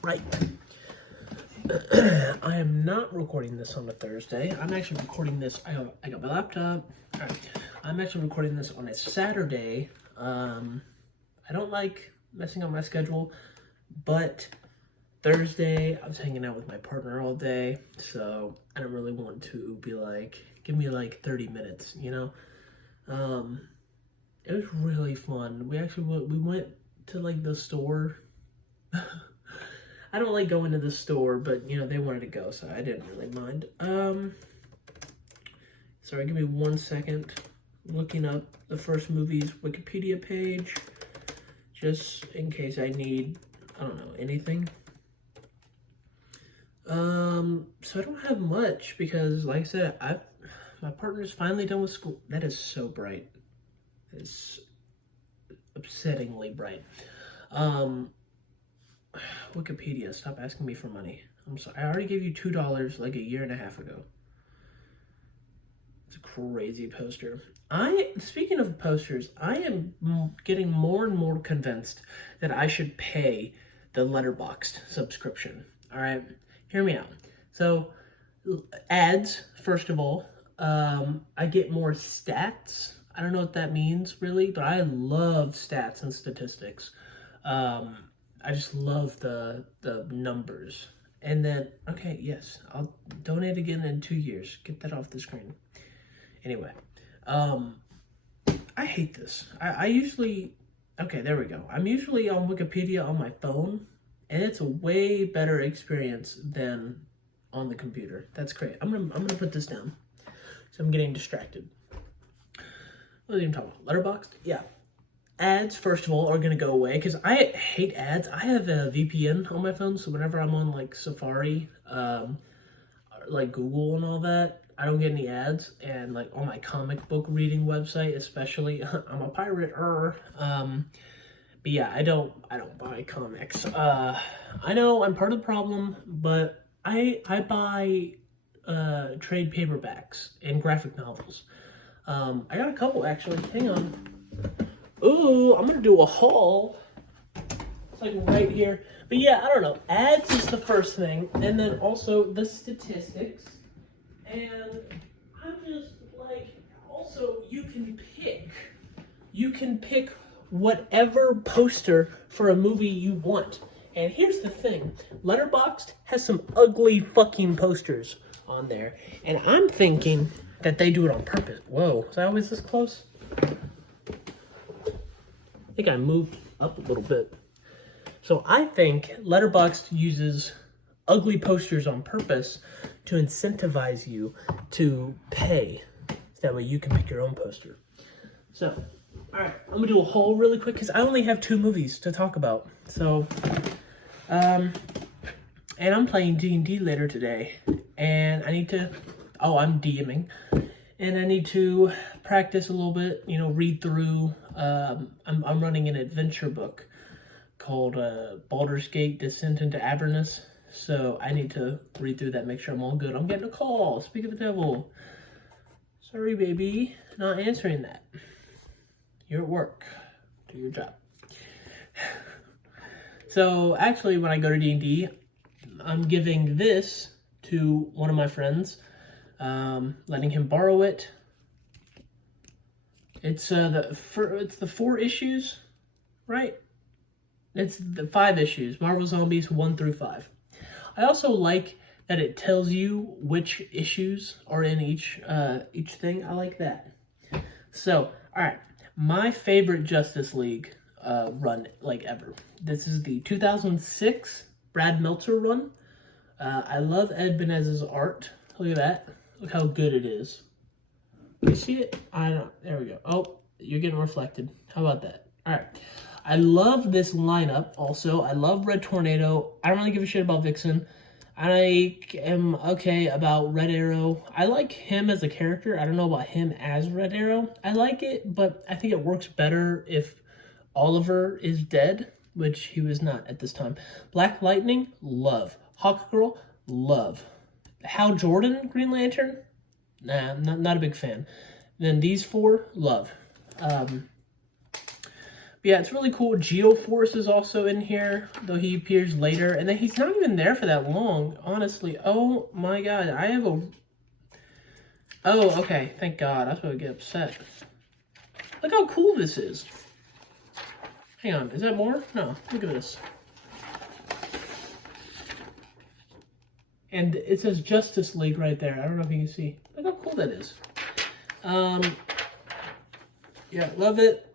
Right. I am not recording this on a Thursday. I'm actually recording this. I got my laptop. All right. I'm actually recording this on a Saturday. I don't like messing up my schedule, but Thursday I was hanging out with my partner all day, so I don't really want to be like, give me like 30 minutes, you know? It was really fun. We went to like the store. I don't like going to the store, but you know, they wanted to go, so I didn't really mind. Sorry, give me 1 second. Looking up the first movie's Wikipedia page, just in case I need, I don't know, anything. So I don't have much because, like I said, my partner's finally done with school. That is so bright. It's upsettingly bright. Wikipedia, stop asking me for money. I'm sorry. I already gave you $2 like a year and a half ago. It's a crazy poster. Speaking of posters, I am getting more and more convinced that I should pay the Letterboxd subscription. All right, hear me out. So, ads, first of all, I get more stats. I don't know what that means really, but I love stats and statistics. I just love the numbers. And then, okay, yes, I'll donate again in 2 years. Get that off the screen. Anyway, I hate this. I usually, okay, there we go. I'm usually on Wikipedia on my phone, and it's a way better experience than on the computer. That's great. I'm gonna put this down. So I'm getting distracted. What are you talking about? Letterboxd? Yeah. Ads, first of all, are going to go away because I hate ads. I have a VPN on my phone, so whenever I'm on like Safari, like Google and all that, I don't get any ads. And like on my comic book reading website, especially, I'm a pirate. But yeah, I don't buy comics. I know I'm part of the problem, but I buy trade paperbacks and graphic novels. I got a couple actually. Hang on. Ooh, I'm gonna do a haul. It's like right here. But yeah, I don't know. Ads is the first thing, and then also the statistics. And I'm just like, also you can pick whatever poster for a movie you want. And here's the thing, Letterboxd has some ugly fucking posters on there, and I'm thinking that they do it on purpose. Whoa, was I always this close? I think I moved up a little bit. So I think Letterboxd uses ugly posters on purpose to incentivize you to pay. So that way you can pick your own poster. So, all right, I'm gonna do a haul really quick because I only have 2 movies to talk about. So, and I'm playing D&D later today, and I need to, I'm DMing, and I need to practice a little bit, you know, read through. I'm running an adventure book called Baldur's Gate Descent into Avernus, so I need to read through that, make sure I'm all good. I'm getting a call. Speak of the devil. Sorry, baby, not answering that. You're at work. Do your job. So actually, when I go to D&D, I'm giving this to one of my friends, letting him borrow it. It's the 4 issues, right? It's the 5 issues, Marvel Zombies 1 through 5. I also like that it tells you which issues are in each thing. I like that. So, all right, my favorite Justice League run like ever. This is the 2006 Brad Meltzer run. I love Ed Benez's art. Look at that. Look how good it is. You see it? I don't. There we go. Oh, you're getting reflected. How about that? All right. I love this lineup. Also, I love Red Tornado. I don't really give a shit about Vixen. I am okay about Red Arrow. I like him as a character. I don't know about him as Red Arrow. I like it, but I think it works better if Oliver is dead, which he was not at this time. Black Lightning, love. Hawkgirl, love. Hal Jordan, Green Lantern, nah, not a big fan. Then these 4, love. But yeah, it's really cool. Geoforce is also in here, though he appears later. And then he's not even there for that long, honestly. Oh my god, I have a... Oh, okay, thank god. I was going to get upset. Look how cool this is. Hang on, is that more? No, look at this. And it says Justice League right there. I don't know if you can see. Look how cool that is. Yeah, love it.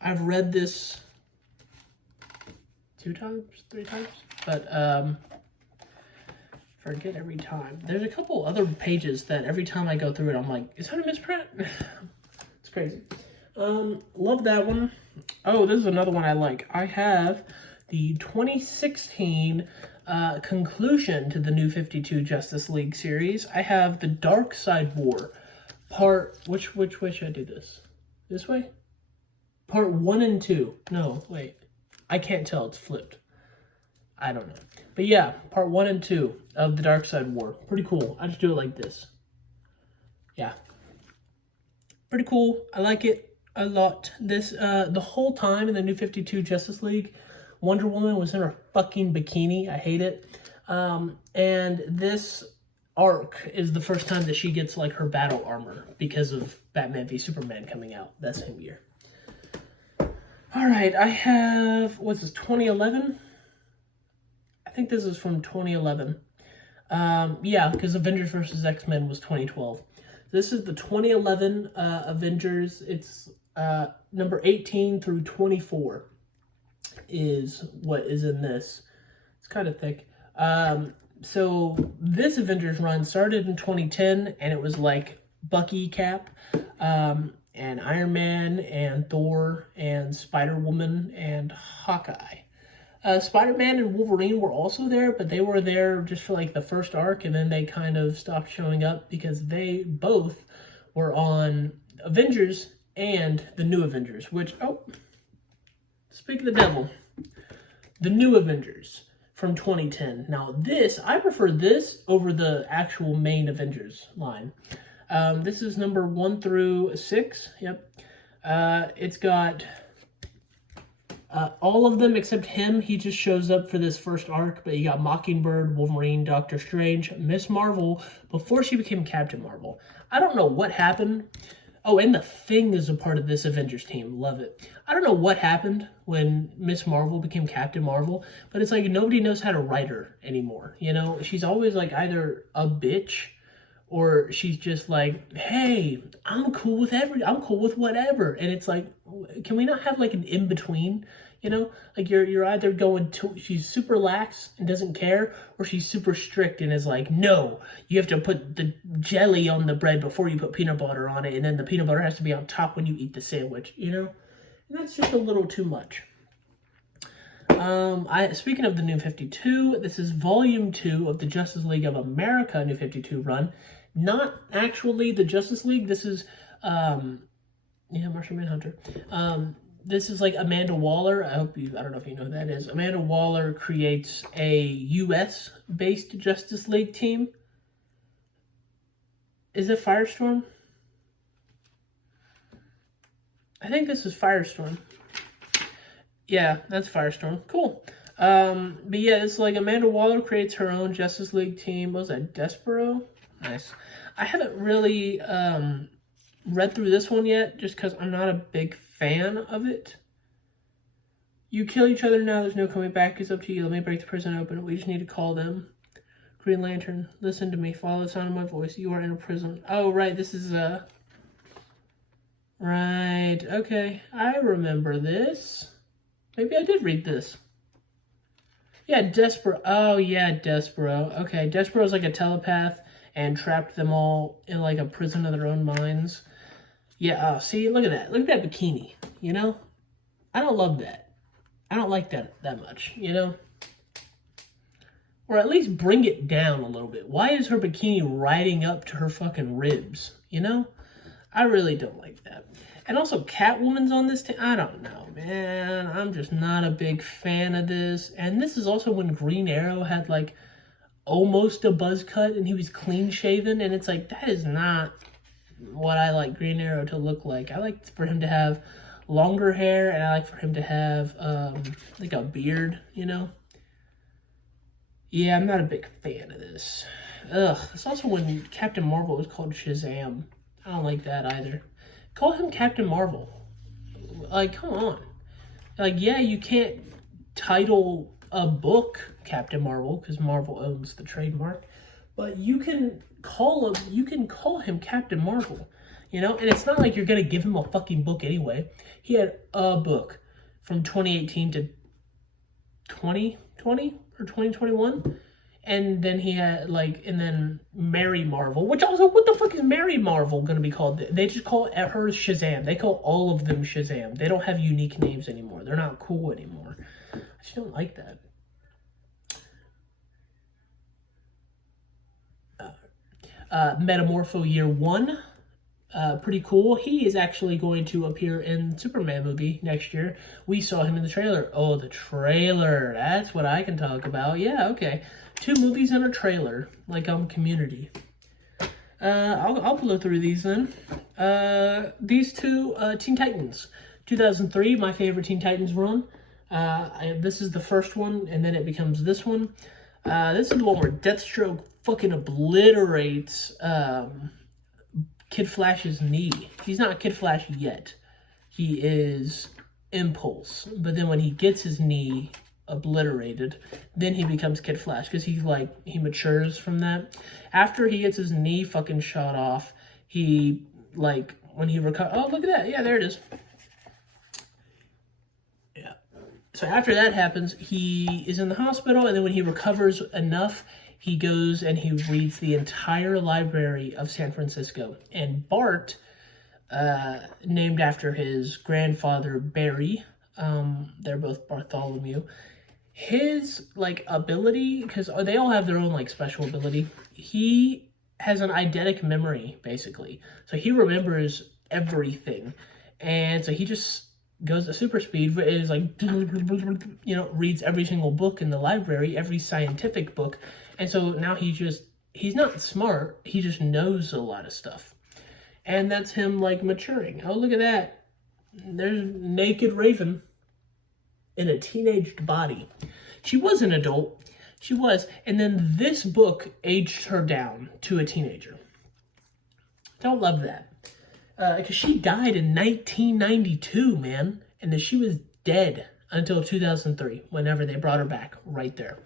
I've read this 2 times, 3 times, but forget every time. There's a couple other pages that every time I go through it, I'm like, is that a misprint? It's crazy. Love that one. Oh, this is another one I like. I have the 2016 conclusion to the New 52 Justice League series. I have the Darkseid War part. Which way should I do this? This way? Part 1 and 2. No, wait. I can't tell. It's flipped. I don't know. But yeah, part 1 and 2 of the Darkseid War. Pretty cool. I just do it like this. Yeah. Pretty cool. I like it a lot. This, the whole time in the New 52 Justice League, Wonder Woman was in her fucking bikini. I hate it. And this arc is the first time that she gets, like, her battle armor because of Batman v Superman coming out that same year. Alright, I have, what's this, 2011? I think this is from 2011. Yeah, because Avengers vs. X-Men was 2012. This is the 2011 Avengers. It's number 18 through 24 is what is in this. It's kind of thick. So this Avengers run started in 2010, and it was like Bucky, Cap, and Iron Man, and Thor, and Spider-Woman, and Hawkeye. Spider-Man and Wolverine were also there, but they were there just for like the first arc, and then they kind of stopped showing up because they both were on Avengers and the New Avengers, which, oh, speak of the devil, the New Avengers from 2010. Now this, I prefer this over the actual main Avengers line. This is number 1 through 6. Yep. It's got all of them except him. He just shows up for this first arc, but you got Mockingbird, Wolverine, Doctor Strange, Miss Marvel before she became Captain Marvel. I don't know what happened. Oh, and the Thing is a part of this Avengers team. Love it. I don't know what happened when Miss Marvel became Captain Marvel, but it's like nobody knows how to write her anymore. You know, she's always like either a bitch or she's just like, hey, I'm cool with whatever. And it's like, can we not have like an in-between? You know, like you're either going to, she's super lax and doesn't care, or she's super strict and is like, no, you have to put the jelly on the bread before you put peanut butter on it, and then the peanut butter has to be on top when you eat the sandwich, you know? And that's just a little too much. Speaking of the New 52, this is volume 2 of the Justice League of America New 52 run. Not actually the Justice League. This is, Martian Manhunter. This is like Amanda Waller. I don't know if you know who that is. Amanda Waller creates a US-based Justice League team. Is it Firestorm? I think this is Firestorm. Yeah, that's Firestorm. Cool. But yeah, it's like Amanda Waller creates her own Justice League team. What was that, Despero? Nice. I haven't really read through this one yet, just because I'm not a big fan of it. You kill each other now, there's no coming back. It's up to you. Let me break the prison open. We just need to call them. Green Lantern, listen to me. Follow the sound of my voice. You are in a prison. Oh, right. This is, right. Okay. I remember this. Maybe I did read this. Yeah, Despero. Oh, yeah, Despero. Okay, Despero's like a telepath and trapped them all in like a prison of their own minds. Yeah, see, look at that. Look at that bikini, you know? I don't love that. I don't like that much, you know? Or at least bring it down a little bit. Why is her bikini riding up to her fucking ribs, you know? I really don't like that. And also, Catwoman's on this team. I don't know, man. I'm just not a big fan of this. And this is also when Green Arrow had, like, almost a buzz cut and he was clean shaven. And it's like, that is not what I like Green Arrow to look like. I like for him to have, longer hair, and I like for him to have like a beard, you know? Yeah, I'm not a big fan of this. Ugh, it's also when Captain Marvel was called Shazam. I don't like that either. Call him Captain Marvel. Like, come on. Like, yeah, you can't title a book Captain Marvel because Marvel owns the trademark, but you can call him Captain Marvel, you know. And it's not like you're gonna give him a fucking book anyway. He had a book from 2018 to 2020 or 2021, and then he had and then Mary Marvel, which also, what the fuck is Mary Marvel gonna be called? They just call her Shazam. They call all of them Shazam. They don't have unique names anymore. They're not cool anymore. I just don't like that. Metamorpho Year 1. Pretty cool. He is actually going to appear in Superman movie next year. We saw him in the trailer. Oh, the trailer. That's what I can talk about. Yeah, okay. 2 movies and a trailer, like Community. I'll blow through these then. These 2, Teen Titans. 2003, my favorite Teen Titans run. This is the first one, and then it becomes this one. This is the one where Deathstroke fucking obliterates Kid Flash's knee. He's not Kid Flash yet. He is Impulse. But then when he gets his knee obliterated, then he becomes Kid Flash, because he matures from that. After he gets his knee fucking shot off, he, when he recovers... Oh, look at that. Yeah, there it is. Yeah. So after that happens, he is in the hospital, and then when he recovers enough, he goes and he reads the entire library of San Francisco. And Bart, named after his grandfather Barry, they're both Bartholomew, his ability, because they all have their own special ability, he has an eidetic memory, basically. So he remembers everything. And so he just goes at super speed, is reads every single book in the library, every scientific book. And so now he's not smart, he just knows a lot of stuff. And that's him maturing. Oh, look at that. There's naked Raven in a teenaged body. She was an adult. She was. And then this book aged her down to a teenager. Don't love that. Because she died in 1992, man. And then she was dead until 2003, whenever they brought her back, right there.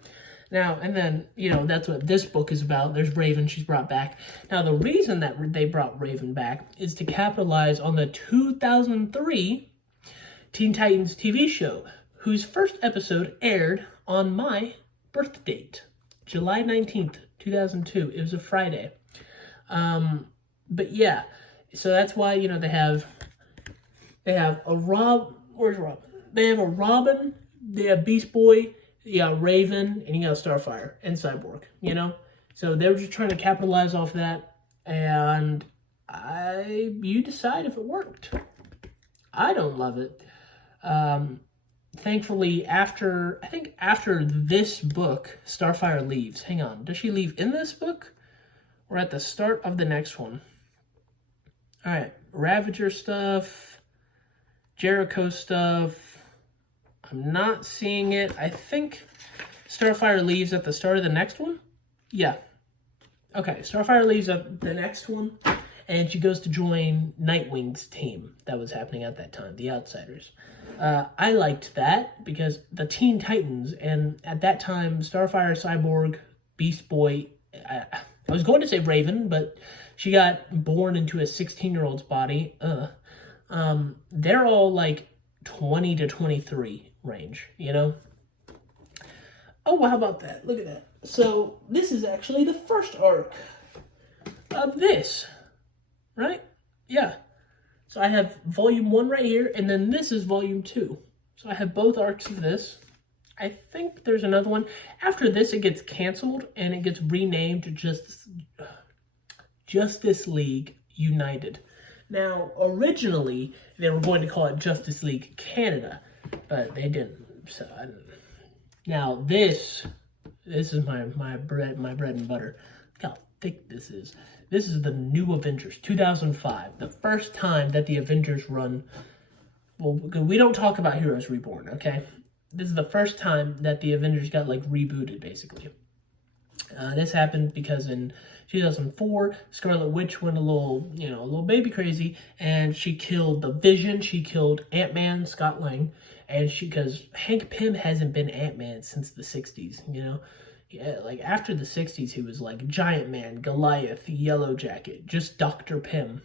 Now, and then, that's what this book is about. There's Raven, she's brought back. Now, the reason that they brought Raven back is to capitalize on the 2003 Teen Titans TV show, whose first episode aired on my birth date, July 19th, 2002. It was a Friday. But yeah, so that's why, they have a where's Robin? They have a Robin, they have Beast Boy, you got Raven, and you got Starfire and Cyborg, So they were just trying to capitalize off that, and you decide if it worked. I don't love it. Thankfully, after this book, Starfire leaves. Hang on, does she leave in this book? Or at the start of the next one? Alright, Ravager stuff, Jericho stuff. I'm not seeing it. I think Starfire leaves at the start of the next one? Yeah. Okay, Starfire leaves at the next one, and she goes to join Nightwing's team that was happening at that time, the Outsiders. I liked that because the Teen Titans, and at that time, Starfire, Cyborg, Beast Boy, I was going to say Raven, but she got born into a 16-year-old's body. They're all 20 to 23 range, Oh, well, how about that? Look at that. So this is actually the first arc of this, right? Yeah. So I have volume 1 right here, and then this is volume 2. So I have both arcs of this. I think there's another one. After this, it gets canceled, and it gets renamed to Justice League United. Now, originally, they were going to call it Justice League Canada, but they didn't. So now this is my bread and butter. Look how thick this is. This is the New Avengers, 2005, the first time that the Avengers run well, we don't talk about Heroes Reborn, okay? This is the first time that the Avengers got like rebooted, basically. This happened because in 2004, Scarlet Witch went a little baby crazy, and she killed the Vision. She killed Ant-Man, Scott Lang, and because Hank Pym hasn't been Ant-Man since the 60s, Yeah, like after the 60s, he was like Giant Man, Goliath, Yellow Jacket, just Dr. Pym,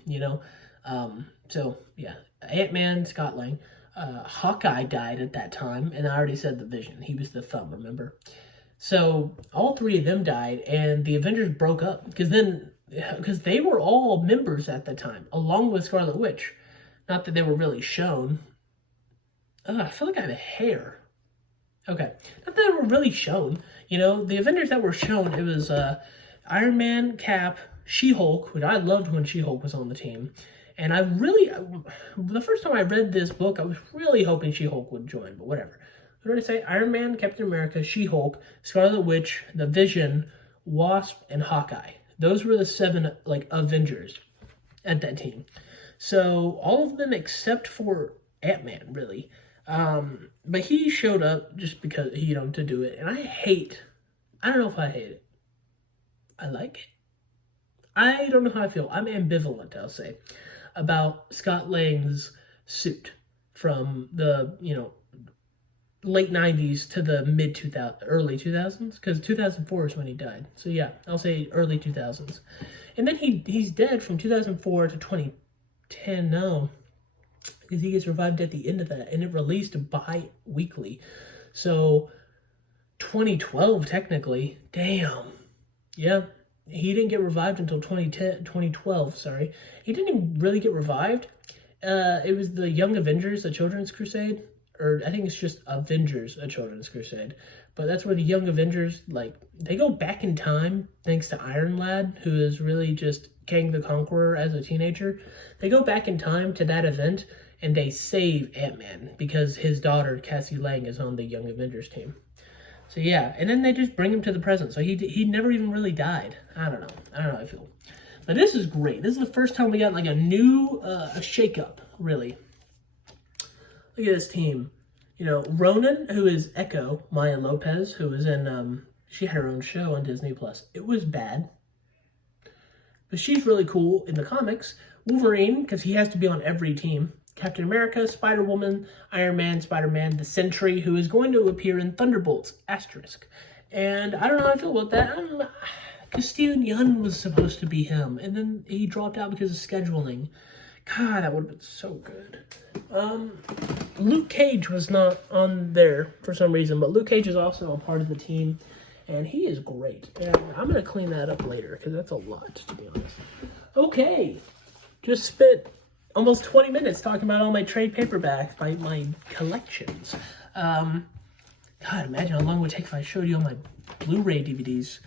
So, yeah, Ant-Man, Scott Lang. Hawkeye died at that time, and I already said the Vision. He was the thumb, remember? So all three of them died, and the Avengers broke up because they were all members at the time, along with Scarlet Witch. Not that they were really shown. I feel like I have a hair. Okay, not that they were really shown. The Avengers that were shown, it was Iron Man, Cap, She-Hulk, which I loved when She-Hulk was on the team. And the first time I read this book, I was really hoping She-Hulk would join, but whatever. What did I say? Iron Man, Captain America, She-Hulk, Scarlet Witch, the Vision, Wasp, and Hawkeye. Those were the 7 Avengers at that team. So all of them except for Ant-Man, really. But he showed up just because to do it, and I don't know if I hate it. I like it. I don't know how I feel. I'm ambivalent, I'll say, about Scott Lang's suit from the late 90s to the early 2000s, because 2004 is when he died. So yeah, I'll say early 2000s. And then he's dead from 2004 to 2010 now, because he gets revived at the end of that, and it released bi-weekly. So 2012 technically. Damn. Yeah. He didn't get revived until 2012, sorry. He didn't even really get revived. It was the Young Avengers, a Children's Crusade. Or I think it's just Avengers, a Children's Crusade. But that's where the Young Avengers, they go back in time, thanks to Iron Lad, who is really just Kang the Conqueror as a teenager. They go back in time to that event, and they save Ant-Man, because his daughter, Cassie Lang, is on the Young Avengers team. So yeah, and then they just bring him to the present. So he never even really died. I don't know how I feel. But this is great. This is the first time we got a new a shakeup, really. Look at this team. Ronan, who is Echo, Maya Lopez, who was in, she had her own show on Disney+. It was bad. But she's really cool in the comics. Wolverine, because he has to be on every team. Captain America, Spider-Woman, Iron Man, Spider-Man, the Sentry, who is going to appear in Thunderbolts, ***. And I don't know how I feel about that. Because Steven Yeun was supposed to be him, and then he dropped out because of scheduling. God, that would have been so good. Luke Cage was not on there for some reason, but Luke Cage is also a part of the team, and he is great. And I'm going to clean that up later, because that's a lot, to be honest. Okay, just spent almost 20 minutes talking about all my trade paperbacks, my collections. God, imagine how long it would take if I showed you all my Blu-ray DVDs.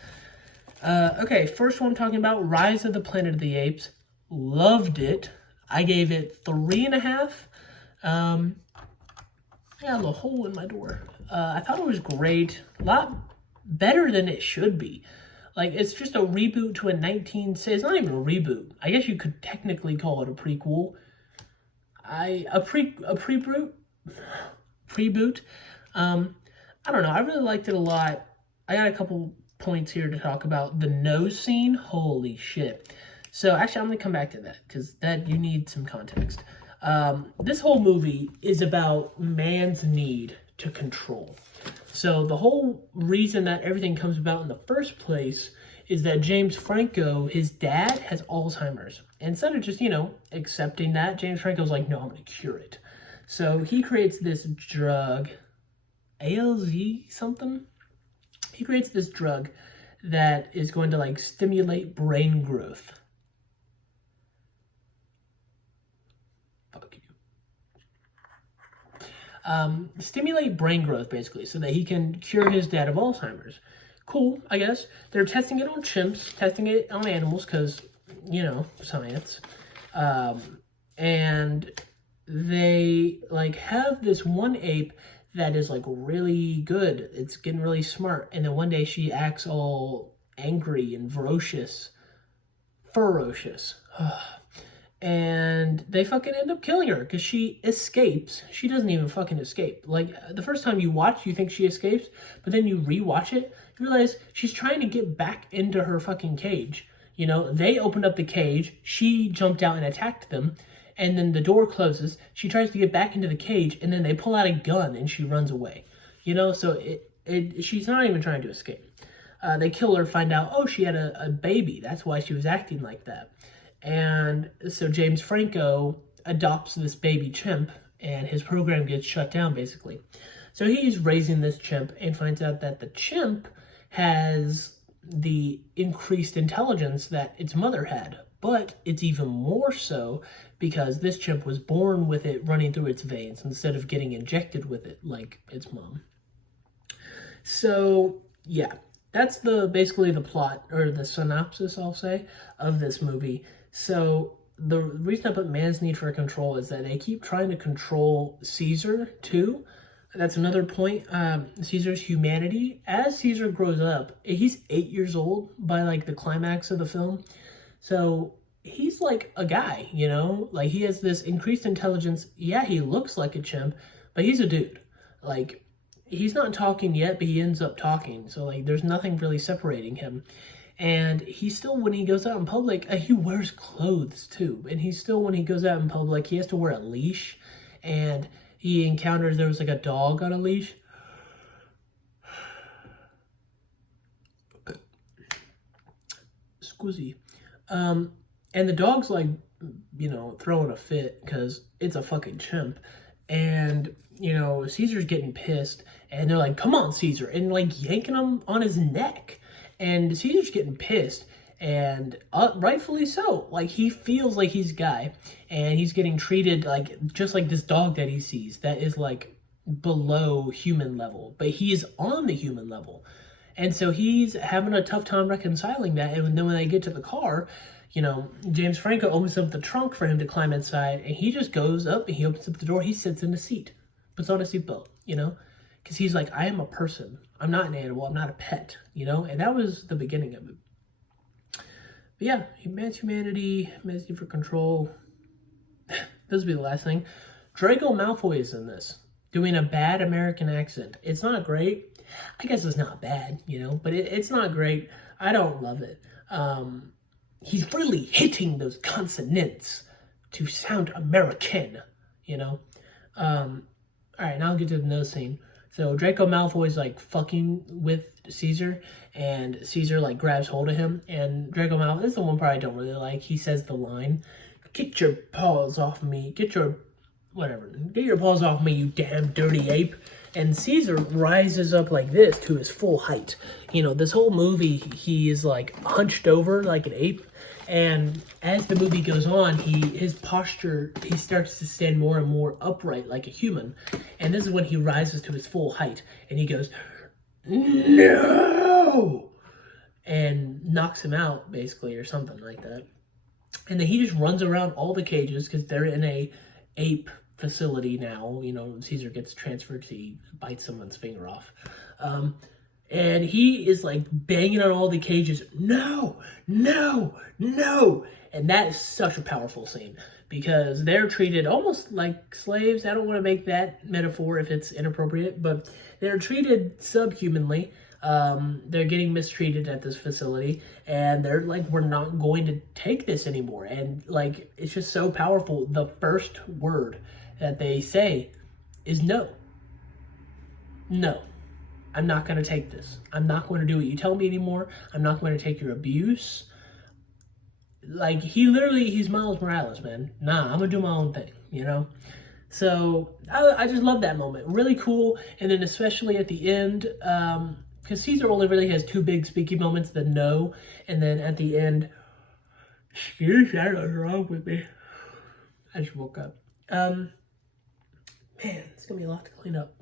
Okay, first one I'm talking about, Rise of the Planet of the Apes. Loved it. I gave it 3.5. I got a little hole in my door. I thought it was great. A lot better than it should be. It's just a reboot to it's not even a reboot. I guess you could technically call it a prequel. A preboot. I don't know. I really liked it a lot. I got a couple points here to talk about. The nose scene. Holy shit. So actually, I'm going to come back to that, because you need some context. This whole movie is about man's need to control. So the whole reason that everything comes about in the first place is that James Franco, his dad, has Alzheimer's. And instead of just, accepting that, James Franco's like, no, I'm going to cure it. So he creates this drug, ALZ something? He creates this drug that is going to, stimulate brain growth. Stimulate brain growth, basically, so that he can cure his dad of Alzheimer's. Cool, I guess. They're testing it on chimps, testing it on animals, because, science. And they, have this one ape that is, really good. It's getting really smart. And then one day she acts all angry and ferocious. and they fucking end up killing her because she escapes. She doesn't even fucking escape. Like, the first time you watch, you think she escapes, but then you rewatch it, you realize she's trying to get back into her fucking cage. You know, they opened up the cage, she jumped out and attacked them, and then the door closes, she tries to get back into the cage, and then they pull out a gun and she runs away. You know, so she's not even trying to escape. They kill her, find out, oh, she had a baby. That's why she was acting like that. And so James Franco adopts this baby chimp, and his program gets shut down, basically. So he's raising this chimp and finds out that the chimp has the increased intelligence that its mother had. But it's even more so because this chimp was born with it running through its veins instead of getting injected with it like its mom. So, yeah, that's basically the plot, or the synopsis, I'll say, of this movie. So the reason I put Man's Need for Control is that they keep trying to control Caesar too. That's another point. Caesar's humanity. As Caesar grows up, he's 8 years old by like the climax of the film. So he's like a guy, you know? Like, he has this increased intelligence. Yeah, he looks like a chimp, but he's a dude. Like, he's not talking yet, but he ends up talking. So like, there's nothing really separating him. And he still, when he goes out in public, he wears clothes too. And he still, when he goes out in public, he has to wear a leash. And he encounters, there was like a dog on a leash. Squizzy. And the dog's like, you know, throwing a fit because it's a fucking chimp. And, you know, Caesar's getting pissed. And they're like, come on, Caesar. And like yanking him on his neck. And Caesar's getting pissed, and rightfully so. Like, he feels like he's a guy, and he's getting treated like just like this dog that he sees that is like below human level, but he is on the human level. And so he's having a tough time reconciling that. And then when they get to the car, you know, James Franco opens up the trunk for him to climb inside, and he just goes up and he opens up the door. He sits in the seat, puts on a seatbelt, you know, because he's like, I am a person. I'm not an animal. I'm not a pet, you know? And that was the beginning of it. But yeah, Man's Humanity, Man's Need for Control. This will be the last thing. Draco Malfoy is in this, doing a bad American accent. It's not great. I guess it's not bad, you know, but it's not great. I don't love it. He's really hitting those consonants to sound American, you know? All right, now I'll get to the nose scene. So Draco Malfoy's like fucking with Caesar, and Caesar like grabs hold of him, and Draco Malfoy, this is the one part I don't really like. He says the line, "Get your paws off me, get your paws off me, you damn dirty ape." And Caesar rises up like this to his full height. You know, this whole movie, he is like hunched over like an ape. And as the movie goes on, his posture, he starts to stand more and more upright like a human. And this is when he rises to his full height. And he goes, "No!" and knocks him out, basically, or something like that. And then he just runs around all the cages because they're in a ape facility now. You know, Caesar gets transferred, so he bites someone's finger off. And he is like banging on all the cages. No, no, no. And that is such a powerful scene because they're treated almost like slaves. I don't want to make that metaphor if it's inappropriate, but they're treated subhumanly. They're getting mistreated at this facility, and they're like, we're not going to take this anymore. And like, it's just so powerful. The first word that they say is no. No. I'm not going to take this. I'm not going to do what you tell me anymore. I'm not going to take your abuse. Like, he's Miles Morales, man. Nah, I'm going to do my own thing, you know? So, I just love that moment. Really cool. And then especially at the end, because Caesar only really has two big speaking moments, the no, and then at the end, excuse me, I don't know what's wrong with me. I just woke up. Man, it's going to be a lot to clean up.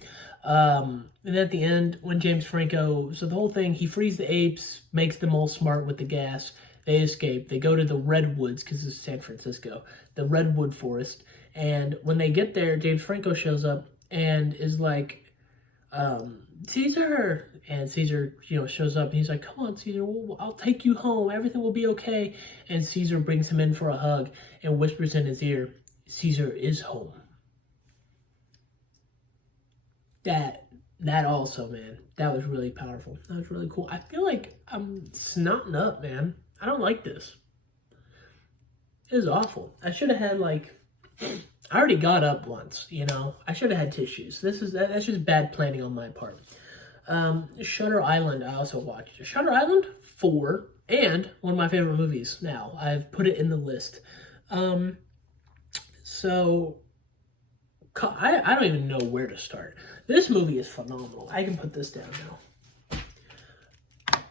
And at the end, when James Franco, so the whole thing, he frees the apes, makes them all smart with the gas. They escape. They go to the redwoods, because it's San Francisco, the redwood forest. And when they get there, James Franco shows up and is like, Caesar, and Caesar, shows up. And he's like, "Come on, Caesar, I'll take you home. Everything will be okay." And Caesar brings him in for a hug and whispers in his ear, "Caesar is home." That also, man, that was really powerful. That was really cool. I feel like I'm snotting up, man. I don't like this. It was awful. I should have had I already got up once, I should have had tissues. That's just bad planning on my part. Shutter Island, I also watched. Shutter Island 4, and one of my favorite movies now. I've put it in the list. So I don't even know where to start. This movie is phenomenal. I can put this down now.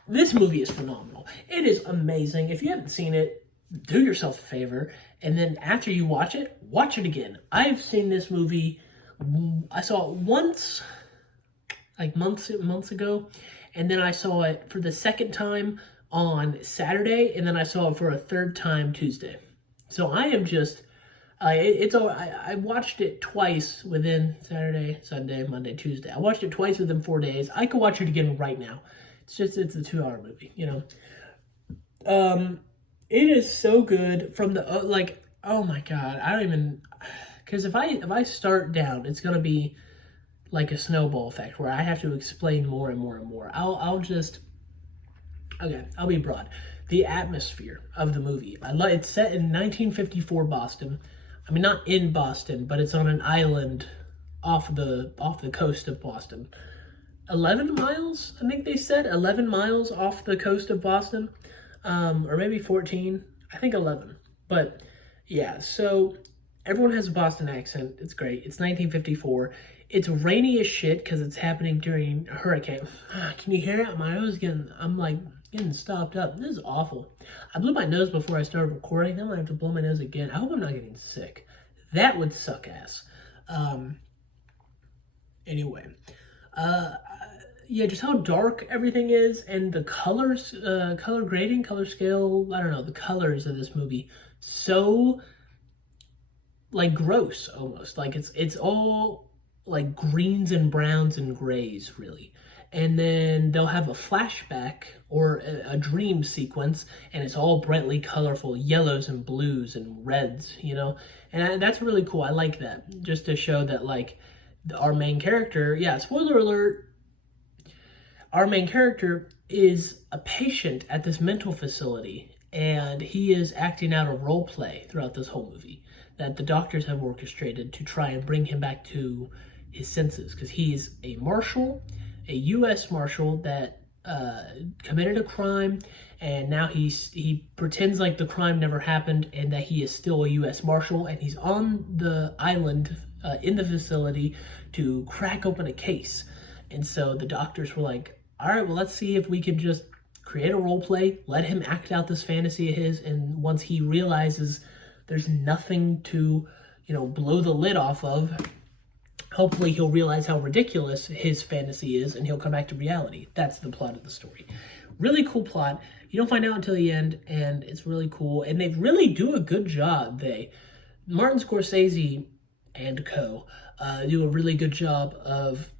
This movie is phenomenal. It is amazing. If you haven't seen it, do yourself a favor, and then after you watch it again. I've seen this movie, I saw it once, like months ago, and then I saw it for the second time on Saturday, and then I saw it for a third time Tuesday. So I am just, I watched it twice within Saturday, Sunday, Monday, Tuesday. I watched it twice within 4 days. I could watch it again right now. It's a 2-hour movie, It is so good from the, oh my God, I don't even, because if I start down, it's going to be like a snowball effect where I have to explain more and more and more. I'll be broad. The atmosphere of the movie. It's set in 1954 Boston. I mean, not in Boston, but it's on an island off the coast of Boston. 11 miles, I think they said, 11 miles off the coast of Boston. Or maybe 14, I think 11. But yeah, so everyone has a Boston accent. It's great. It's 1954. It's rainy as shit because it's happening during a hurricane. Can you hear it? I'm getting stopped up. This is awful. I blew my nose before I started recording. Now I have to blow my nose again. I hope I'm not getting sick. That would suck ass. Anyway, yeah, just how dark everything is, and the colors, color grading, color scale, I don't know, the colors of this movie, so, gross, almost. It's all, greens and browns and grays, really. And then they'll have a flashback or a dream sequence, and it's all brightly colorful yellows and blues and reds, And that's really cool. I like that, just to show that, our main character, yeah, spoiler alert, our main character is a patient at this mental facility, and he is acting out a role play throughout this whole movie that the doctors have orchestrated to try and bring him back to his senses, because he's a marshal, a U.S. marshal that committed a crime, and now he pretends like the crime never happened and that he is still a U.S. marshal, and he's on the island in the facility to crack open a case. And so the doctors were like, all right, well, let's see if we can just create a role play, let him act out this fantasy of his, and once he realizes there's nothing to, blow the lid off of, hopefully he'll realize how ridiculous his fantasy is, and he'll come back to reality. That's the plot of the story. Really cool plot. You don't find out until the end, and it's really cool. And they really do a good job. Martin Scorsese and co. Do a really good job of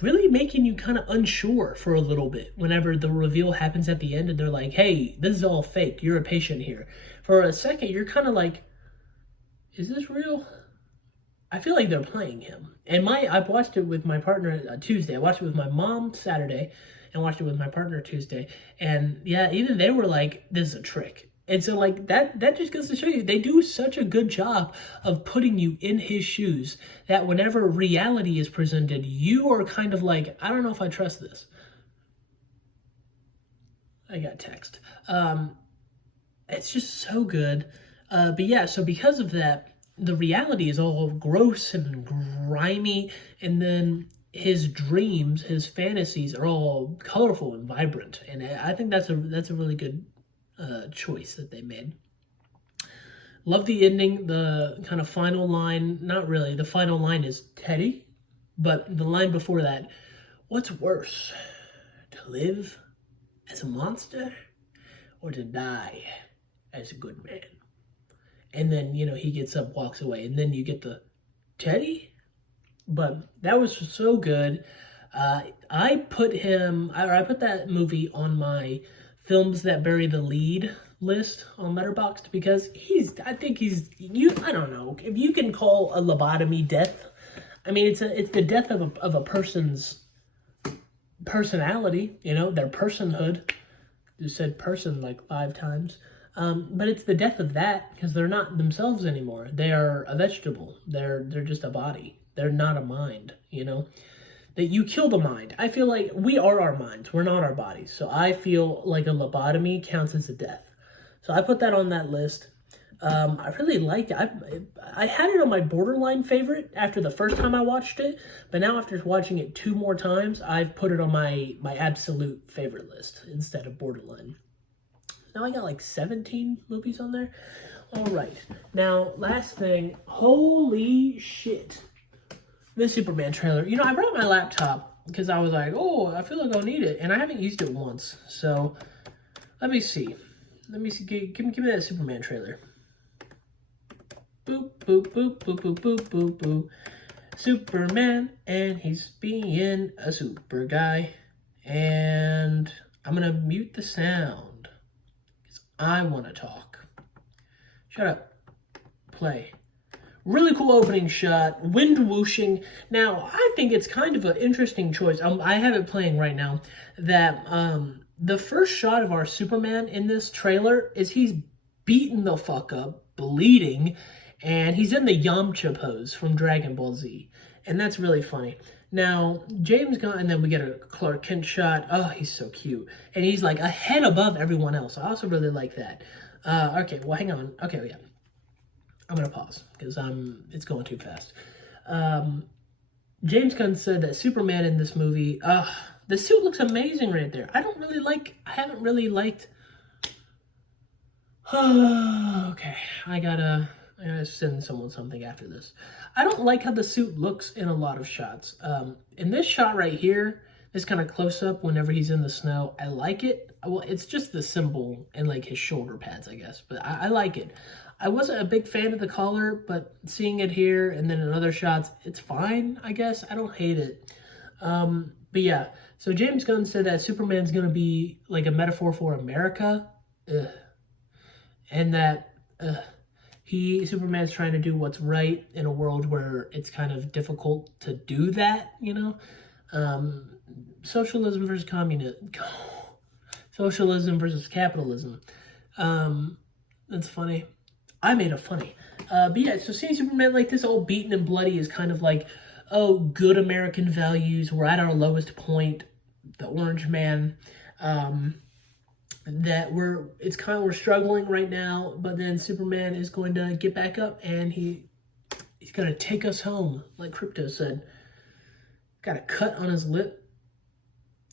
really making you kind of unsure for a little bit whenever the reveal happens at the end and they're like, hey, this is all fake. You're a patient here. For a second, you're kind of like, is this real? I feel like they're playing him. And I watched it with my partner Tuesday. I watched it with my mom Saturday and watched it with my partner Tuesday. And yeah, even they were like, this is a trick. And so that just goes to show you, they do such a good job of putting you in his shoes that whenever reality is presented, you are kind of like, I don't know if I trust this. I got text. It's just so good. But yeah, so because of that, the reality is all gross and grimy, and then his dreams, his fantasies are all colorful and vibrant. And I think that's a really good choice that they made. Love the ending, the kind of final line. Not really. The final line is Teddy, but the line before that, what's worse, to live as a monster or to die as a good man? And then, he gets up, walks away, and then you get the Teddy. But that was so good. I put that movie on my films that bury the lead list on Letterboxd because I don't know if you can call a lobotomy death. I mean, it's the death of a person's personality, their personhood. You said person like 5 times. But it's the death of that because they're not themselves anymore. They are a vegetable. They're just a body. They're not a mind, That you kill the mind. I feel like we are our minds. We're not our bodies. So I feel like a lobotomy counts as a death. So I put that on that list. I really liked it. I had it on my borderline favorite after the first time I watched it, but now after watching it 2 more times, I've put it on my absolute favorite list instead of borderline. Now I got like 17 movies on there. All right. Now, last thing. Holy shit. The Superman trailer. I brought my laptop because I was like, oh, I feel like I'll need it. And I haven't used it once. So, let me see. Give me that Superman trailer. Boop, boop, boop, boop, boop, boop, boop, boop. Superman, and he's being a super guy. And I'm going to mute the sound because I want to talk. Shut up. Play. Really cool opening shot. Wind whooshing. Now, I think it's kind of an interesting choice. I have it playing right now. That the first shot of our Superman in this trailer is he's beaten the fuck up, bleeding, and he's in the Yamcha pose from Dragon Ball Z. And that's really funny. Now, James Gunn, and then we get a Clark Kent shot. Oh, he's so cute. And he's like a head above everyone else. I also really like that. Okay, well, hang on. Okay, yeah. I'm going to pause because it's going too fast. James Gunn said that Superman in this movie, the suit looks amazing right there. I haven't really liked. Okay, I gotta send someone something after this. I don't like how the suit looks in a lot of shots. In this shot right here, this kind of close up whenever he's in the snow, I like it. Well, it's just the symbol and like his shoulder pads, I guess, but I like it. I wasn't a big fan of the collar, but seeing it here and then in other shots, it's fine, I guess. I don't hate it. But yeah, so James Gunn said that Superman's going to be like a metaphor for America. And that Superman's trying to do what's right in a world where it's kind of difficult to do that, Socialism versus communism. Socialism versus capitalism. That's funny. I made it funny. But yeah, so seeing Superman like this all beaten and bloody is kind of like, oh, good American values. We're at our lowest point. The Orange Man. That we're struggling right now, but then Superman is going to get back up and he's going to take us home, like Krypto said. Got a cut on his lip.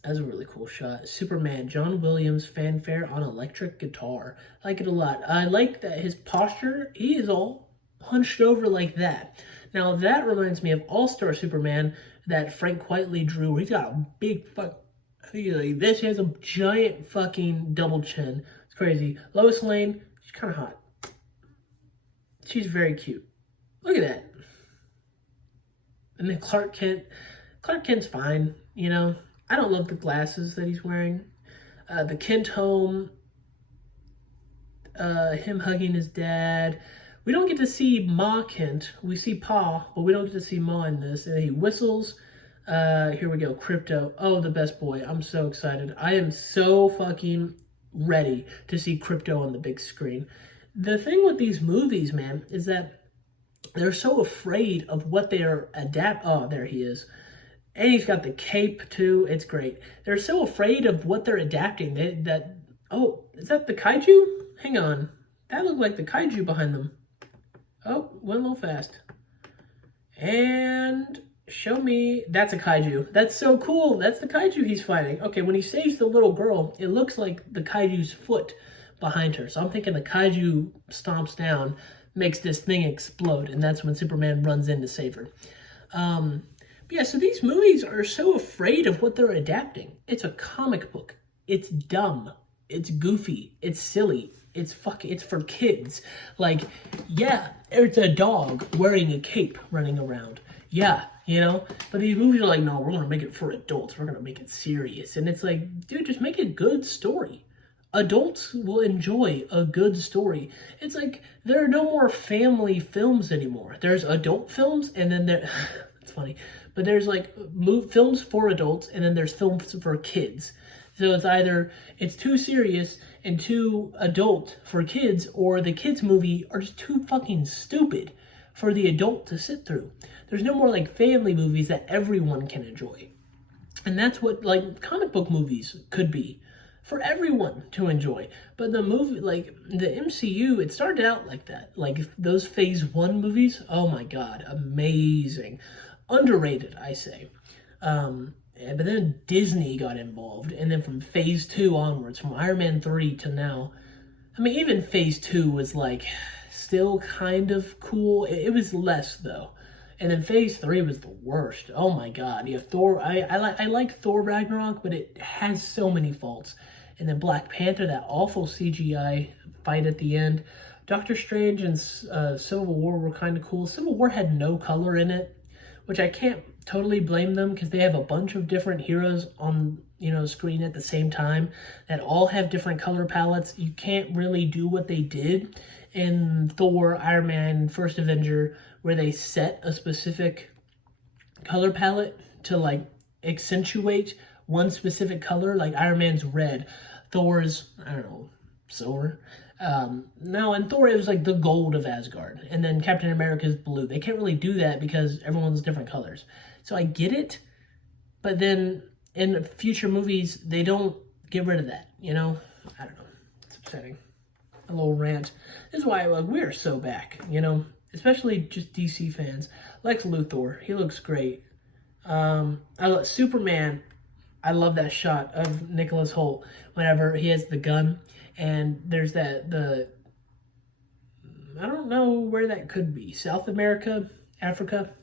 That's a really cool shot. Superman, John Williams, fanfare on electric guitar. I like it a lot. I like that his posture, he is all hunched over like that. Now that reminds me of All-Star Superman that Frank Quitely drew. He's got a big fuck. Like this, he has a giant fucking double chin. It's crazy. Lois Lane, she's kind of hot. She's very cute. Look at that. And then Clark Kent. Clark Kent's fine, I don't love the glasses that he's wearing. The Kent home. Him hugging his dad. We don't get to see Ma Kent. We see Pa, but we don't get to see Ma in this. And he whistles. Here we go, Krypto. Oh, the best boy. I'm so excited. I am so fucking ready to see Krypto on the big screen. The thing with these movies, man, is that they're so afraid of what they are Oh, there he is. And he's got the cape, too. It's great. They're so afraid of what they're adapting. Oh, is that the kaiju? Hang on. That looked like the kaiju behind them. Oh, went a little fast. And show me. That's a kaiju. That's so cool. That's the kaiju he's fighting. Okay, when he saves the little girl, it looks like the kaiju's foot behind her. So I'm thinking the kaiju stomps down, makes this thing explode, and that's when Superman runs in to save her. Yeah, so these movies are so afraid of what they're adapting. It's a comic book. It's dumb. It's goofy. It's silly. It's for kids. Like, yeah, it's a dog wearing a cape running around. Yeah, you know? But these movies are like, no, we're gonna make it for adults. We're gonna make it serious. And it's like, dude, just make a good story. Adults will enjoy a good story. It's like there are no more family films anymore. There's adult films, and then there. It's funny, but there's like films for adults, and then there's films for kids. So it's either it's too serious and too adult for kids, or the kids movie are just too fucking stupid for the adult to sit through. There's no more like family movies that everyone can enjoy. And that's what like comic book movies could be for everyone to enjoy. But the movie, like the MCU, it started out like that. Like those Phase 1 movies, oh my God, amazing. Underrated, I say. But then Disney got involved. And then from Phase 2 onwards, from Iron Man 3 to now, I mean, even Phase 2 was like still kind of cool. It was less though. And then Phase 3 was the worst. Oh my God. You have Thor. I like Thor Ragnarok, but it has so many faults. And then Black Panther, that awful CGI fight at the end. Doctor Strange and Civil War were kind of cool. Civil War had no color in it, which I can't totally blame them because they have a bunch of different heroes on screen at the same time that all have different color palettes. You can't really do what they did in Thor, Iron Man, First Avenger, where they set a specific color palette to like accentuate one specific color. Like Iron Man's red, Thor's, I don't know, silver. No, in Thor it was like the gold of Asgard, and then Captain America's blue. They can't really do that because everyone's different colors. So I get it, but then in future movies they don't get rid of that. I don't know. It's upsetting. A little rant. This is why we're so back. Especially just DC fans. Lex Luthor, he looks great. I love Superman. I love that shot of Nicholas Hoult whenever he has the gun, and there's the I don't know where that could be, South America, Africa,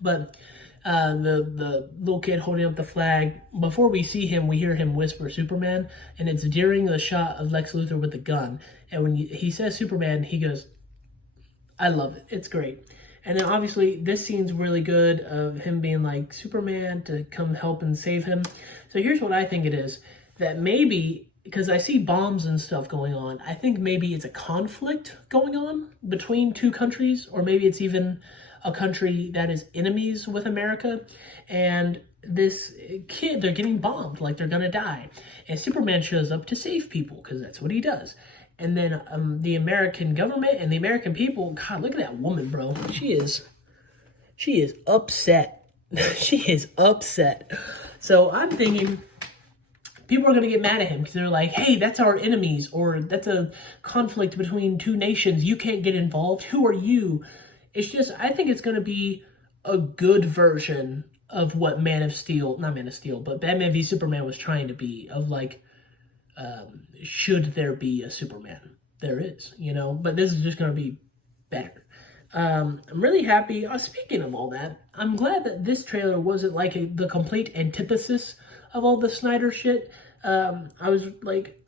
but the little kid holding up the flag. Before we see him, we hear him whisper Superman, and it's during the shot of Lex Luthor with the gun. And when he says Superman, he goes, I love it. It's great. And then obviously this scene's really good of him being like Superman to come help and save him. So here's what I think it is. That maybe, because I see bombs and stuff going on, I think maybe it's a conflict going on between two countries, or maybe it's even a country that is enemies with America. And this kid, they're getting bombed, like they're gonna die. And Superman shows up to save people, because that's what he does. And then the American government and the American people, God, look at that woman, bro. She is upset. She is upset. So I'm thinking people are going to get mad at him because they're like, hey, that's our enemies, or that's a conflict between two nations. You can't get involved. Who are you? It's just, I think it's going to be a good version of what not Man of Steel, but Batman v Superman was trying to be, of like, should there be a Superman? There is, but this is just going to be better. I'm really happy. Speaking of all that, I'm glad that this trailer wasn't like the complete antithesis of all the Snyder shit. I was like,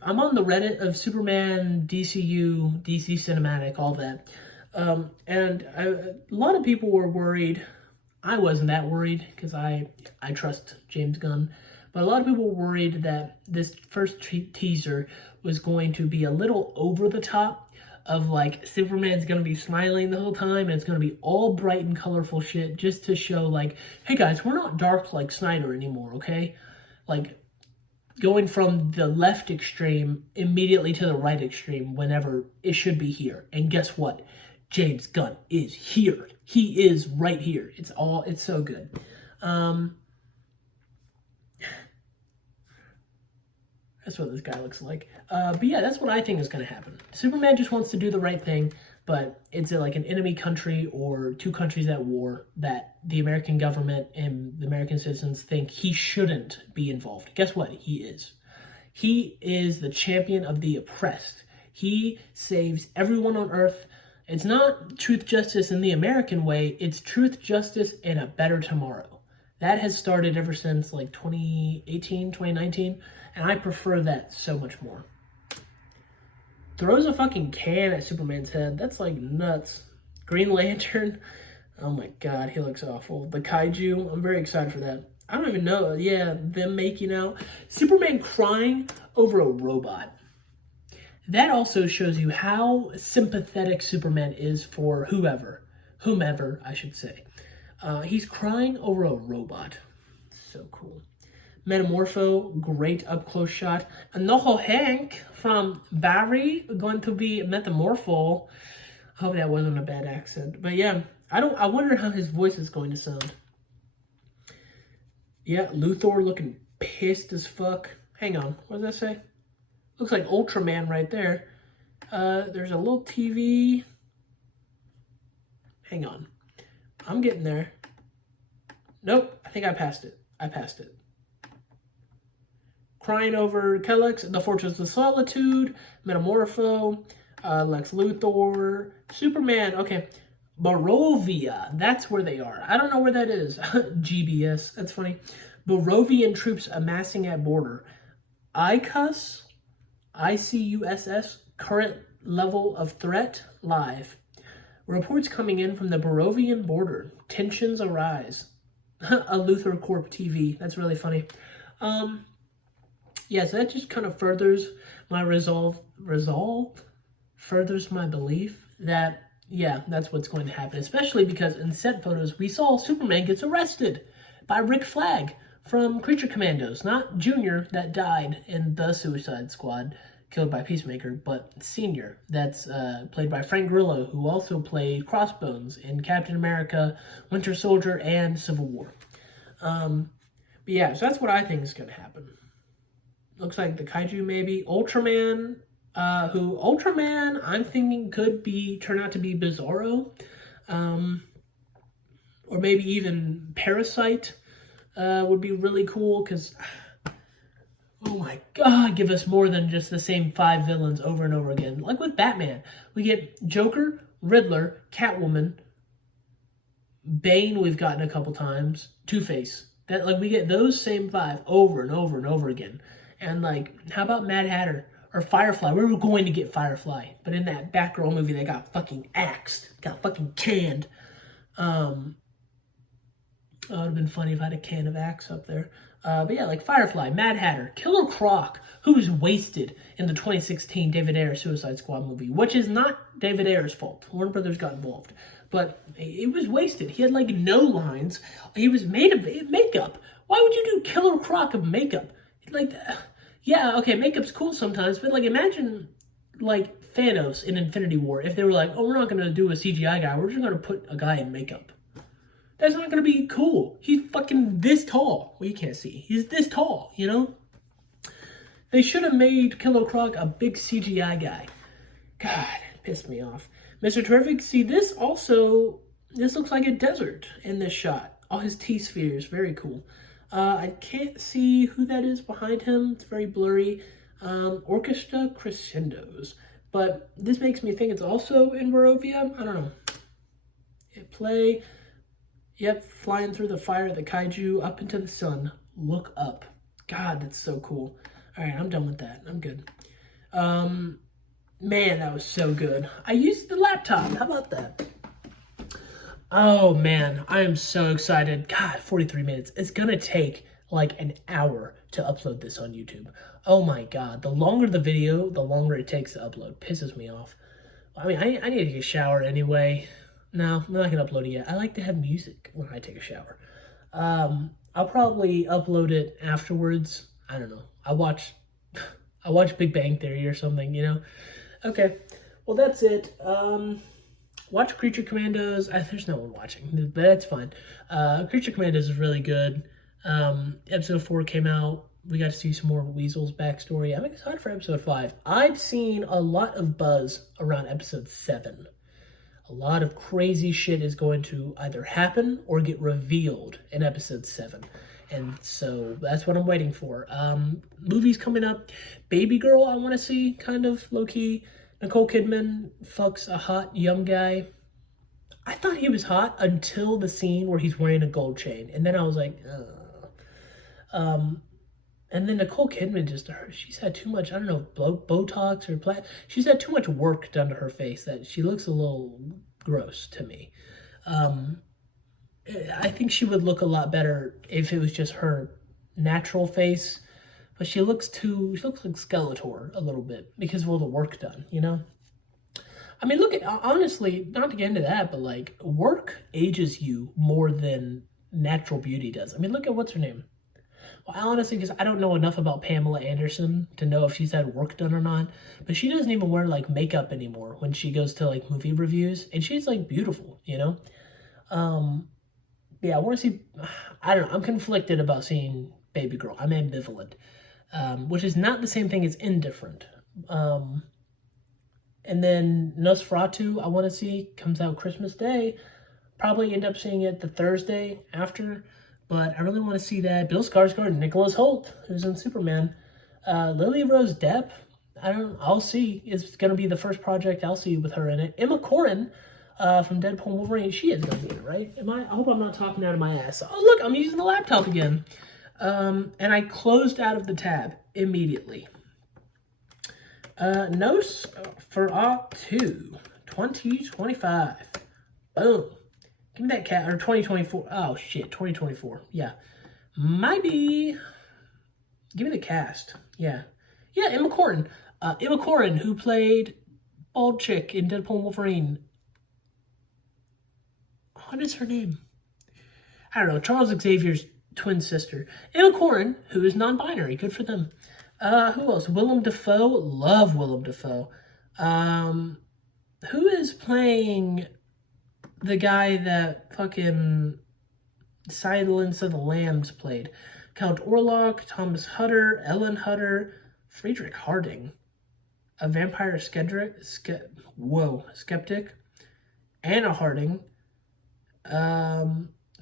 I'm on the Reddit of Superman, DCU, DC Cinematic, all that. And a lot of people were worried. I wasn't that worried because I trust James Gunn. But a lot of people were worried that this first teaser was going to be a little over the top, of like Superman's going to be smiling the whole time and it's going to be all bright and colorful shit just to show like, hey guys, we're not dark like Snyder anymore, okay? Like going from the left extreme immediately to the right extreme whenever it should be here. And guess what? James Gunn is here. He is right here. It's so good. That's what this guy looks like. But yeah, that's what I think is going to happen. Superman just wants to do the right thing, but it's like an enemy country or two countries at war that the American government and the American citizens think he shouldn't be involved. Guess what? He is. He is the champion of the oppressed. He saves everyone on Earth. It's not truth, justice in the American way. It's truth, justice, and a better tomorrow. That has started ever since like 2018, 2019. And I prefer that so much more. Throws a fucking can at Superman's head. That's like nuts. Green Lantern. Oh my god, he looks awful. The kaiju, I'm very excited for that. I don't even know. Yeah, them making out. Superman crying over a robot. That also shows you how sympathetic Superman is for whomever, I should say. He's crying over a robot. So cool. Metamorpho, great up close shot. And Noho Hank from Barry going to be Metamorpho. Hope that wasn't a bad accent. But yeah, I wonder how his voice is going to sound. Yeah, Luthor looking pissed as fuck. Hang on, what does that say? Looks like Ultraman right there. There's a little TV. Hang on. I'm getting there. Nope, I think I passed it. Crying over Kellex, The Fortress of Solitude, Metamorpho, Lex Luthor, Superman. Okay, Barovia. That's where they are. I don't know where that is. GBS. That's funny. Barovian troops amassing at border. ICUSS, ICUSS, current level of threat live. Reports coming in from the Barovian border. Tensions arise. A Luthor Corp TV. That's really funny. Yeah, so that just kind of furthers my furthers my belief that, yeah, that's what's going to happen. Especially because in set photos, we saw Superman gets arrested by Rick Flag from Creature Commandos. Not Junior, that died in the Suicide Squad, killed by Peacemaker, but Senior, that's played by Frank Grillo, who also played Crossbones in Captain America, Winter Soldier, and Civil War. But yeah, so that's what I think is going to happen. Looks like the kaiju maybe. Ultraman, Ultraman I'm thinking could turn out to be Bizarro. Or maybe even Parasite would be really cool, because, oh my god, give us more than just the same 5 villains over and over again. Like with Batman, we get Joker, Riddler, Catwoman, Bane we've gotten a couple times, Two-Face. That, like, we get those same 5 over and over and over again. And, like, how about Mad Hatter or Firefly? We were going to get Firefly, but in that Batgirl movie, they got fucking axed, got fucking canned. It would have been funny if I had a can of Axe up there. But yeah, like Firefly, Mad Hatter, Killer Croc, who was wasted in the 2016 David Ayer Suicide Squad movie, which is not David Ayer's fault. Warner Brothers got involved. But it was wasted. He had, like, no lines. He was made of makeup. Why would you do Killer Croc of makeup? Like, yeah, okay, makeup's cool sometimes, but, like, imagine, like, Thanos in Infinity War, if they were like, oh, we're not going to do a CGI guy, we're just going to put a guy in makeup. That's not going to be cool. He's fucking this tall. Well, you can't see. He's this tall, you know? They should have made Killer Croc a big CGI guy. God, it pissed me off. Mr. Terrific, see, this looks like a desert in this shot. All his T-spheres, very cool. I can't see who that is behind him. It's very blurry. Orchestra Crescendos. But this makes me think it's also in Barovia. I don't know. Hit play. Yep, flying through the fire, the kaiju, up into the sun. Look up. God, that's so cool. All right, I'm done with that. I'm good. Man, that was so good. I used the laptop. How about that? Oh, man, I am so excited. God, 43 minutes. It's going to take like an hour to upload this on YouTube. Oh, my God. The longer the video, the longer it takes to upload. Pisses me off. I mean, I need to take a shower anyway. No, I'm not going to upload it yet. I like to have music when I take a shower. I'll probably upload it afterwards. I don't know. I watch Big Bang Theory or something, you know? Okay. Well, that's it. Watch Creature Commandos. There's no one watching, but that's fine. Creature Commandos is really good. Episode 4 came out. We got to see some more Weasel's backstory. I'm excited for episode 5. I've seen a lot of buzz around episode 7. A lot of crazy shit is going to either happen or get revealed in episode 7. And so that's what I'm waiting for. Movies coming up. Baby Girl, I want to see, kind of low-key. Nicole Kidman fucks a hot young guy. I thought he was hot until the scene where he's wearing a gold chain. And then I was like, and then Nicole Kidman she's had too much, I don't know, Botox or she's had too much work done to her face that she looks a little gross to me. I think she would look a lot better if it was just her natural face. But she looks like Skeletor a little bit because of all the work done, you know? I mean, look at, honestly, not to get into that, but like, work ages you more than natural beauty does. I mean, look at what's her name? Well, honestly, because I don't know enough about Pamela Anderson to know if she's had work done or not, but she doesn't even wear like makeup anymore when she goes to like movie reviews, and she's like beautiful, you know? Yeah, I want to see, I don't know, I'm conflicted about seeing Baby Girl. I'm ambivalent, which is not the same thing as indifferent. And then Nosferatu, I want to see, comes out Christmas Day. Probably end up seeing it the Thursday after, but I really want to see that. Bill Skarsgård and Nicholas Hoult, who's in Superman. Lily Rose Depp, I'll see. It's going to be the first project I'll see with her in it. Emma Corrin from Deadpool and Wolverine, she is going to be in it, right? I hope I'm not talking out of my ass. Oh, look, I'm using the laptop again. And I closed out of the tab immediately. Nosferatu 2025. Boom. Give me that cat, or 2024. Oh, shit, 2024. Yeah. Might be. Give me the cast. Yeah. Yeah, Emma Corrin. Emma Corrin, who played Bald Chick in Deadpool and Wolverine. What is her name? I don't know. Charles Xavier's twin sister. Emma Corrin, who is non-binary. Good for them. Who else? Willem Dafoe. Love Willem Dafoe. Who is playing the guy that fucking Silence of the Lambs played? Count Orlok, Thomas Hutter, Ellen Hutter, Friedrich Harding, a vampire skeptic, Anna Harding,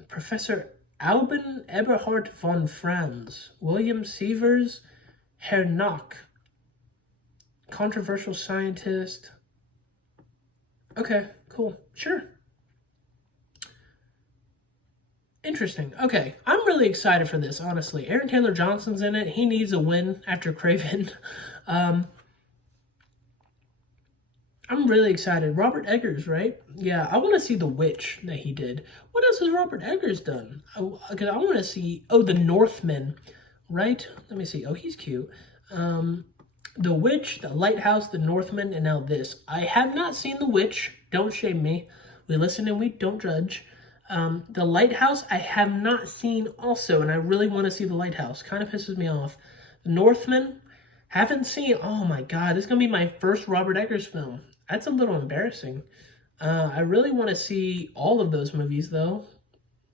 Professor Albin Eberhard von Franz, William Sievers, Herr Nock, controversial scientist. Okay, cool, sure. Interesting. Okay, I'm really excited for this, honestly. Aaron Taylor Johnson's in it. He needs a win after Craven. I'm really excited. Robert Eggers, right? Yeah, I want to see The Witch that he did. What else has Robert Eggers done? Because I want to see, The Northman, right? Let me see. Oh, he's cute. The Witch, The Lighthouse, The Northman, and now this. I have not seen The Witch. Don't shame me. We listen and we don't judge. The Lighthouse, I have not seen also, and I really want to see The Lighthouse. Kind of pisses me off. The Northman, haven't seen. Oh my God, this is going to be my first Robert Eggers film. That's a little embarrassing. I really want to see all of those movies, though.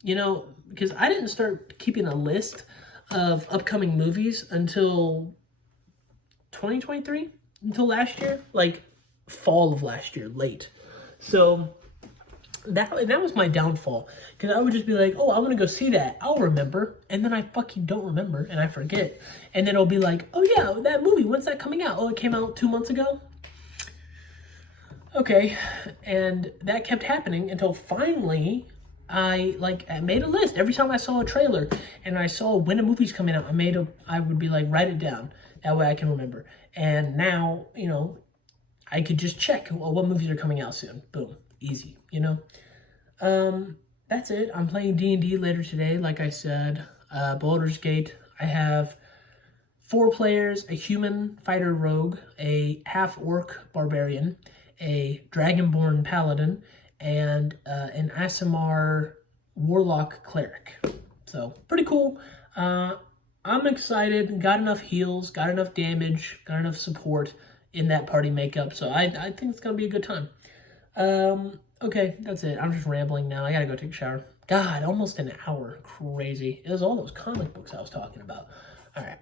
You know, because I didn't start keeping a list of upcoming movies until 2023, until last year, like fall of last year, late. So that was my downfall, because I would just be like, oh, I want to go see that. I'll remember, and then I fucking don't remember, and I forget. And then it'll be like, oh yeah, that movie, when's that coming out? Oh, it came out 2 months ago? Okay, and that kept happening until finally I made a list. Every time I saw a trailer and I saw when a movie's coming out, I would be like, write it down. That way I can remember. And now, you know, I could just check, well, what movies are coming out soon. Boom, easy, you know? That's it. I'm playing D&D later today, like I said. Baldur's Gate. I have 4 players, a human fighter rogue, a half-orc barbarian, a dragonborn paladin, and an Aasimar warlock cleric. So, pretty cool. I'm excited. Got enough heals, got enough damage, got enough support in that party makeup, so I think it's going to be a good time. Okay, that's it. I'm just rambling now. I gotta go take a shower. God, almost an hour. Crazy. It was all those comic books I was talking about. All right.